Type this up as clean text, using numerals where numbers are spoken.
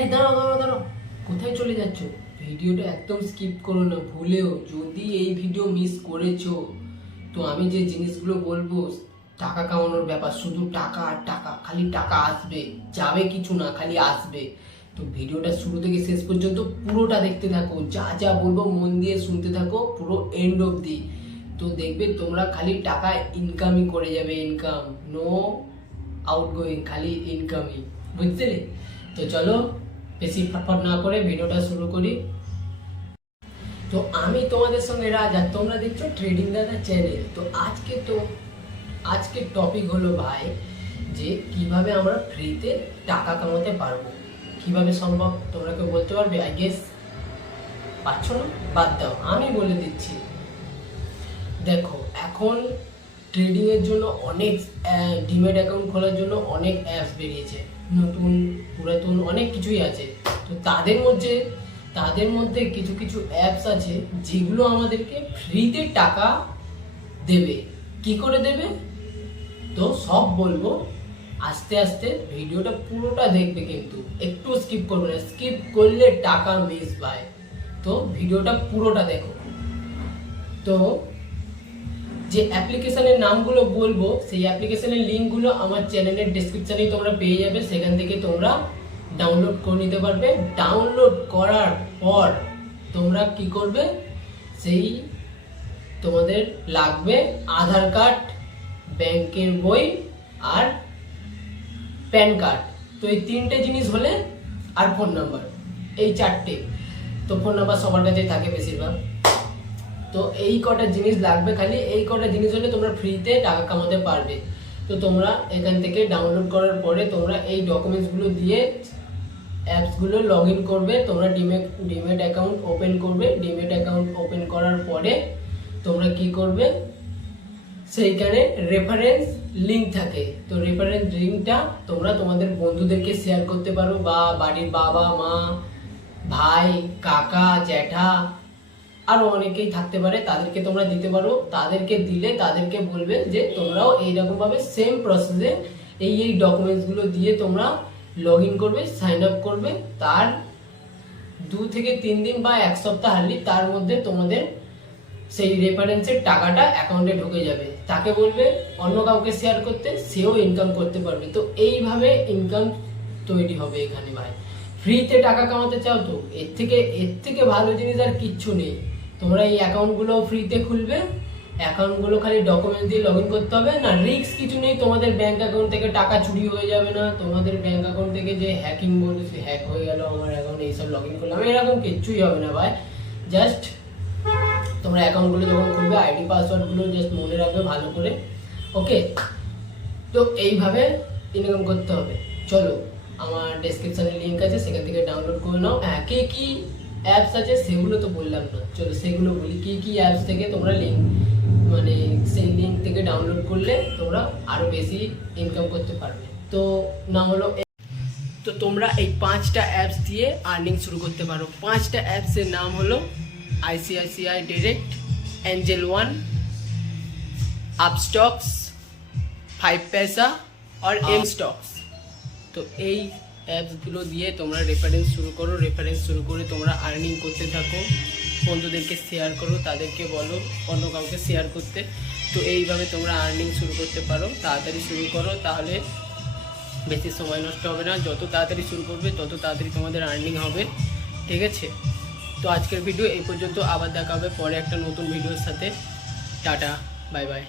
আরে দাঁড়াও দাঁড়াও দাঁড়াও, কোথায় চলে যাচ্ছ? ভিডিওটা একদম স্কিপ করো না ভুলেও। যদি এই ভিডিও মিস করেছো তো আমি যে জিনিসগুলো বলবো, টাকা কামানোর ব্যাপার, শুধু টাকা আর টাকা, খালি টাকা আসবে, যাবে কিছু না, খালি আসবে। তো ভিডিওটা শুরু থেকে শেষ পর্যন্ত পুরোটা দেখতে থাকো, যা যা বলবো মন দিয়ে শুনতে থাকো পুরো এন্ড অবধি। তো দেখবে তোমরা খালি টাকা ইনকামই করে যাবে, ইনকাম, নো আউটগোয়িং, খালি ইনকামই, বুঝতে? তো চলো বেশি ফটফট না করে ভিডিওটা শুরু করি। তো আমি তোমাদের সঙ্গে রাজা, তোমরা দেখছো ট্রেডিং দাদা চ্যানেল। তো আজকের টপিক হলো ভাই, যে কিভাবে আমরা ফ্রিতে টাকা কামাতে পারবো। কিভাবে সম্ভব তোমরা কেউ বলতে পারবে? আই গেস পারছো না, বাদ দাও, আমি বলে দিচ্ছি। দেখো, এখন ট্রেডিং এর জন্য অনেক ডিমেট অ্যাকাউন্ট খোলার জন্য অনেক অ্যাপস বেরিয়েছে, নতুন পুরাতন অনেক কিছুই আছে। তো তাদের মধ্যে কিছু কিছু অ্যাপস আছে যেগুলো আমাদেরকে ফ্রিতে টাকা দেবে। কি করে দেবে তো সব বলবো, আস্তে আস্তে ভিডিওটা পুরোটা দেখবে, কিন্তু একটু স্কিপ করবে না, স্কিপ করলে টাকা মিস ভাই। তো ভিডিওটা পুরোটা দেখো। তো যে অ্যাপ্লিকেশনের নামগুলো বলবো, সেই অ্যাপ্লিকেশনের লিঙ্কগুলো আমার চ্যানেলের ডেসক্রিপশনেই তোমরা পেয়ে যাবে, সেখান থেকে তোমরা ডাউনলোড করে নিতে পারবে। ডাউনলোড করার পর তোমরা কি করবে, সেই তোমাদের লাগবে আধার কার্ড, ব্যাংকের বই আর প্যান কার্ড। তো এই তিনটে জিনিস হলে, আর ফোন নাম্বার, এই চারটে। তো ফোন নাম্বার সবার কাছেই থাকে বেশিরভাগ। তো এই কটা জিনিস লাগবে, খালি এই কটা জিনিস হলে তোমরা ফ্রিতে টাকা কামাতে পারবে। তো তোমরা এখান থেকে ডাউনলোড করার পরে তোমরা এই ডকুমেন্টসগুলো দিয়ে অ্যাপসগুলো লগ ইন করবে। তোমরা ডিমেট অ্যাকাউন্ট ওপেন করবে। ডিমেট অ্যাকাউন্ট ওপেন করার পরে তোমরা কি করবে, সেইখানে রেফারেন্স লিঙ্ক থাকে। তো রেফারেন্স লিঙ্কটা তোমরা তোমাদের বন্ধুদেরকে শেয়ার করতে পারো, বা বাড়ির বাবা মা, ভাই, কাকা, জ্যাঠা, আরো অনেকেই থাকতে পারে, তাদেরকে তোমরা দিতে পারো। তাদেরকে দিলে তাদেরকে বলবে যে তোমরাও এইরকম ভাবে সেম প্রসেসে এই ডকুমেন্টসগুলো দিয়ে তোমরা লগ ইন করবে, সাইন আপ করবে। তার 2 থেকে 3 দিন বা 1 সপ্তাহ হার্ডলি, তার মধ্যে তোমাদের সেই রেফারেন্সের টাকাটা অ্যাকাউন্টে ঢুকে যাবে। তাকে বলবে অন্য কাউকে শেয়ার করতে, সেও ইনকাম করতে পারবে। তো এইভাবে ইনকাম তৈরি হবে এখানে ভাই। ফ্রিতে টাকা কামাতে চাও তো এর থেকে ভালো জিনিস আর কিচ্ছু নেই। তোমরা এই অ্যাকাউন্টগুলো ফ্রিতে খুলবে, অ্যাকাউন্টগুলো খালি ডকুমেন্ট দিয়ে লগ ইন করতে হবে না, রিস্ক কিছু নেই। তোমাদের ব্যাংক অ্যাকাউন্ট থেকে টাকা চুরি হয়ে যাবে না, তোমাদের ব্যাংক অ্যাকাউন্ট থেকে যে হ্যাকিং বলেছে, হ্যাক হয়ে গেল আমার অ্যাকাউন্ট, এইসব লগ ইন করলাম, এরকম কিচ্ছুই হবে না ভাই। জাস্ট তোমরা অ্যাকাউন্টগুলো যখন খুলবে, আইডি পাসওয়ার্ডগুলো জাস্ট মনে রাখবে ভালো করে, ওকে? তো এইভাবে ইনকাম করতে হবে। চলো, আমার ডেসক্রিপশনে লিঙ্ক আছে, সেখান থেকে ডাউনলোড করে নাও। হ্যাঁ, কি অ্যাপস আছে সেগুলো তো বললাম না, চলো সেগুলো বলি। কি অ্যাপস থেকে তোমরা সেই লিঙ্ক থেকে ডাউনলোড করলে তোমরা আরো বেশি ইনকাম করতে পারবে। তো নাম হলো, তো তোমরা এই 5টা অ্যাপস দিয়ে আর্নিং শুরু করতে পারো। 5টা অ্যাপসের নাম হলো ICICI Direct, Angel One, Upstocks, 5paisa और M Stocks। তো এই অ্যাপসগুলো দিয়ে তোমরা রেফারেন্স শুরু করো। রেফারেন্স শুরু করে তোমরা আর্নিং করতে থাকো, বন্ধুদেরকে শেয়ার করো, তাদেরকে বলো অন্য কাউকে শেয়ার করতে। তো এইভাবে তোমরা আর্নিং শুরু করতে পারো। তাড়াতাড়ি শুরু করো, তাহলে বেশি সময় নষ্ট হবে না। যত তাড়াতাড়ি শুরু করবে তত তাড়াতাড়ি তোমাদের আর্নিং হবে, ঠিক আছে? তো আজকের ভিডিও এই পর্যন্ত, আবার দেখা হবে পরে একটা নতুন ভিডিওর সাথে। Tata, bye bye.